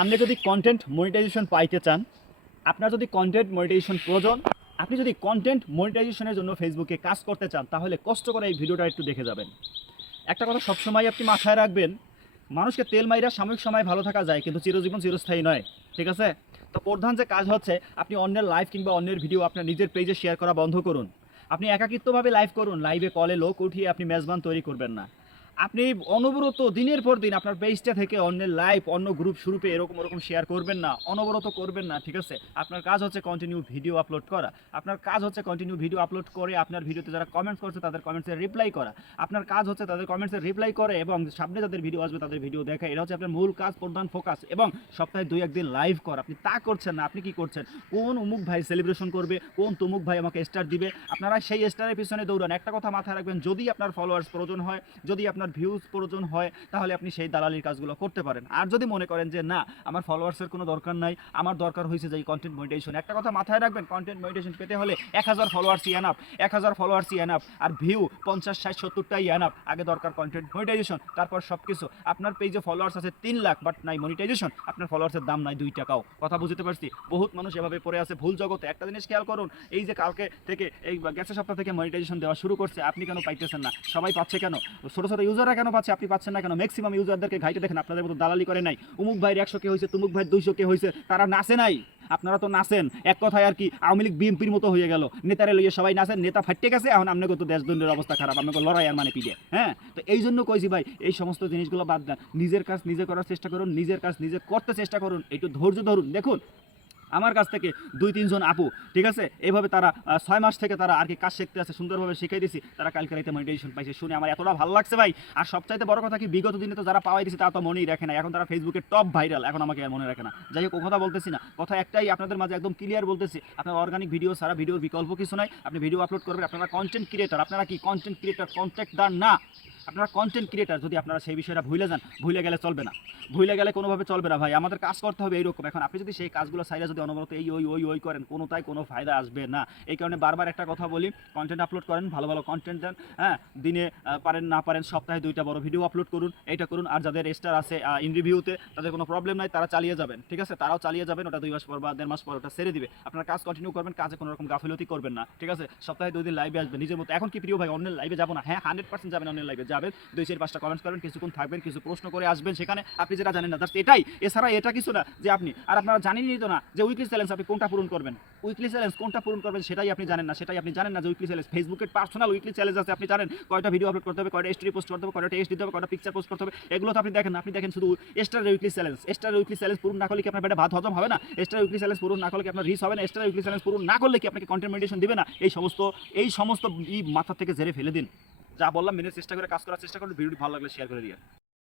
আপনি যদি content monetization পাইতে চান, আপনার যদি কন্টেন্ট মনিটাইজেশন প্রয়োজন, আপনি যদি কন্টেন্ট মনিটাইজেশনের জন্য ফেসবুকে কাজ করতে চান, তাহলে কষ্ট করে এই ভিডিওটা একটু দেখে যাবেন। একটা কথা সবসময় আপনি মাথায় রাখবেন, মানুষকে তেল মাইরা সাময়িক সময় ভালো থাকা যায়, কিন্তু চিরজীবন চিরস্থায়ী নয়। ঠিক আছে? তো প্রধান যে কাজ হচ্ছে, আপনি অন্যের লাইভ কিংবা অন্যের ভিডিও আপনার নিজের পেজে শেয়ার করা বন্ধ করুন। আপনি একাকিত্বভাবে লাইভ করুন, লাইভে কলে লোক উঠিয়ে আপনি মেজবান তৈরি করবেন না। আপনি অনবরত দিনের পর দিন আপনার পেজটা থেকে অন্যের লাইভ, অন্য গ্রুপ শুরুপে এরকম ওরকম শেয়ার করবেন না, অনবরত করবেন না। ঠিক আছে? আপনার কাজ হচ্ছে কন্টিনিউ ভিডিও আপলোড করা। আপনার কাজ হচ্ছে কন্টিনিউ ভিডিও আপলোড করে আপনার ভিডিওতে যারা কমেন্টস করছে তাদের কমেন্টসের রিপ্লাই করা। আপনার কাজ হচ্ছে তাদের কমেন্টসের রিপ্লাই করে এবং সামনে যাদের ভিডিও আসবে তাদের ভিডিও দেখা। এটা হচ্ছে আপনার মূল কাজ, প্রধান ফোকাস। এবং সপ্তাহে 2-1 দিন লাইভ করা। আপনি তা করছেন না। আপনি কি করছেন? কোন অমুক ভাই সেলিব্রেশন করবে, কোন তমুক ভাই আমাকে স্টার দিবে, আপনারা সেই স্টারের পিছনে দৌড়ান। একটা কথা মাথায় রাখবেন, যদি আপনার ফলোয়ার্স প্রয়োজন হয়, যদি আপনার ভিউজ প্রয়োজন হয়, তাহলে আপনি সেই দালালির কাজগুলো করতে পারেন। আর যদি মনে করেন যে না, আমার ফলোয়ার্সের কোনো দরকার নাই, আমার দরকার হয়েছে যে কন্টেন্ট মনিটাইজেশন, একটা কথা মাথায় রাখবেন, কন্টেন্ট মনিটাইজেশন পেতে হলে 1000 ফলোয়ার্সই এনাফ। 1000 ফলোয়ার্সই এনাফ। আর ভিউ 50, 60, 70টাই এনাফ। আগে দরকার কন্টেন্ট মনিটাইজেশন, তারপর সব কিছু। আপনার পেজে ফলোয়ার্স আছে 3 লাখ, বাট নাই মনিটাইজেশন, আপনার ফলোয়ার্সের দাম নাই 2 টাকাও। কথা বুঝতে পারছি? বহুত মানুষ এভাবে পড়ে আছে ভুল জগতে। একটা জিনিস খেয়াল করুন, এই যে কালকে থেকে, এই গেছে সপ্তাহ থেকে মনিটাইজেশন দেওয়া শুরু করছে, আপনি কেন পাইতেছেন না? সবাই পাচ্ছে কেন? ছোট ছোট ইউজাররা কেন পাচ্ছে, আপনি পাচ্ছেন না কেন? ম্যাক্সিমাম ইউজারদেরকে ঘাইতে দেখেন, আপনাদের মতো দালালি করে নাই। উমুক ভাইয়ের 100 কে হয়েছে, তুমুক ভাইয়ের 200 কে হয়েছে, তারা নাচে নাই। আপনারা তো নাচেন, এক কথায় আর কি আওয়ামী লীগ বিএনপির মতো হয়ে গেল। নেতারে লইয়ে সবাই নাচেন, নেতা ফাটতে গেছে, এখন আপনাকে তো দেশদণ্ডের অবস্থা খারাপ, আপনাকে লড়াই আর মানে পিঠে। হ্যাঁ, তো এই জন্য কইছি ভাই, এই সমস্ত জিনিসগুলো বাদ দেন, নিজের কাজ নিজে করার চেষ্টা করুন, নিজের কাজ নিজে করতে চেষ্টা করুন, একটু ধৈর্য ধরুন। দেখুন, আমার কাছ থেকে 2-3 জন আপু, ঠিক আছে, এইভাবে তারা 6 মাস থেকে তারা আর কি কাজ শিখতে আছে, সুন্দরভাবে শিখিয়ে দিছি, তারা কালকে রাতে মনিটাইজেশন পাইছে। শুনে আমার এতটা ভালো লাগছে ভাই। আর সবচাইতে বড় কথা কি, বিগত দিনে তো যারা পাওয়াই দিছে তারা তো মনেই রাখে না, এখন তারা ফেসবুকে টপ ভাইরাল, এখন আমাকে আর মনে রাখে না। যাই হোক, কথা বলতেছি না, কথা একটাই আপনাদের মাঝে একদম ক্লিয়ার বলতেছি, আপনার অর্গানিক ভিডিও সারা, ভিডিওর বিকল্প কিছু নাই। আপনি ভিডিও আপলোড করবেন, আপনারা কন্টেন্ট ক্রিয়েটার। আপনারা কি কন্টেন্ট ক্রিয়েটার, কন্ট্রাক্টদার না। আপনারা কন্টেন্ট ক্রিয়েটার। যদি আপনারা সেই বিষয়টা ভুলে যান, ভুলে গেলে চলবে না, ভুলে গেলে কোনোভাবে চলবে না ভাই। আমাদের কাজ করতে হবে এইরকম। এখন আপনি যদি সেই কাজগুলো সাইডে যদি অনবরত এই ওই ওই ওই করেন, কোনোটাই কোনো ফায়দা আসবে না। এই কারণে বারবার একটা কথা বলি, কন্টেন্ট আপলোড করেন, ভালো ভালো কন্টেন্ট দেন। হ্যাঁ, দিনে পারেন না পারেন সপ্তাহে 2টা বড় ভিডিও আপলোড করুন, এইটা করুন। আর যাদের স্টার আছে ইন রিভিউতে, তাদের কোনো প্রবলেম নাই, তারা চালিয়ে যাবেন। ঠিক আছে? তারাও চালিয়ে যাবেন, ওটা 2 মাস পর বা 1.5 মাস পর ওটা ছেড়ে দিবে। আপনারা কাজ কন্টিনিউ করবেন, কাজে কোনো রকম গাফিলতি করবেন না। ঠিক আছে? সপ্তাহে 2 দিন লাইভে আসবেন নিজের মতো। এখন কি প্রিয় ভাই অন্যের লাইভে যাবো না? হ্যাঁ, 100% যাবেন, অন্যের লাইভে যাবেন, 2-4-5টা কমেন্টস করবেন, কিছুক্ষণ থাকবেন, কিছু প্রশ্ন করে আসবেন সেখানে, আপনি যেটা জানেন না, জাস্ট এটাই। এছাড়া এটা কিছু না যে আপনি, আর আপনারা জানেনই তো না যে উইকলি চ্যালেঞ্জ আপনি কোনটা পূরণ করবেন। উইকলি চ্যালেঞ্জ কোনটা পূরণ করবেন সেটাই আপনি জানেন না। সেটাই আপনি জানেন না যে উইকলি চ্যালেঞ্জ, ফেসবুকের পার্সোনাল উইকলি চ্যালেঞ্জ আছে, আপনি জানেন কয়টা ভিডিও আপলোড করতে হবে, কয়টা স্টোরি পোস্ট করতে হবে, কয়টা টেক্সট দিতে হবে, কয়টা পিকচার পোস্ট করতে হবে, এগুলো তো আপনি দেখেন না। আপনি দেখেন শুধু স্টারের উইকলি চ্যালেঞ্জ। স্টারের উইকলি চ্যালেঞ্জ পূরণ না করলে কি আপনার পেটে ভাত হজম হবে না? স্টারের উইকলি চ্যালেঞ্জ পূরণ না করলে কি আপনার রিচ হবে না? স্টারের উইকলি চ্যালেঞ্জ পূরণ না করলে কি আপনাকে কন্টেন্ট মনিটাইজেশন দিবে না? এই সমস্ত মাথা থেকে ঝেড়ে ফেলে দিন। যা বললাম মেনে চেষ্টা করে কাজ করার চেষ্টা করুন। ভিডিওটি ভালো লাগলে শেয়ার করে দিয়ে।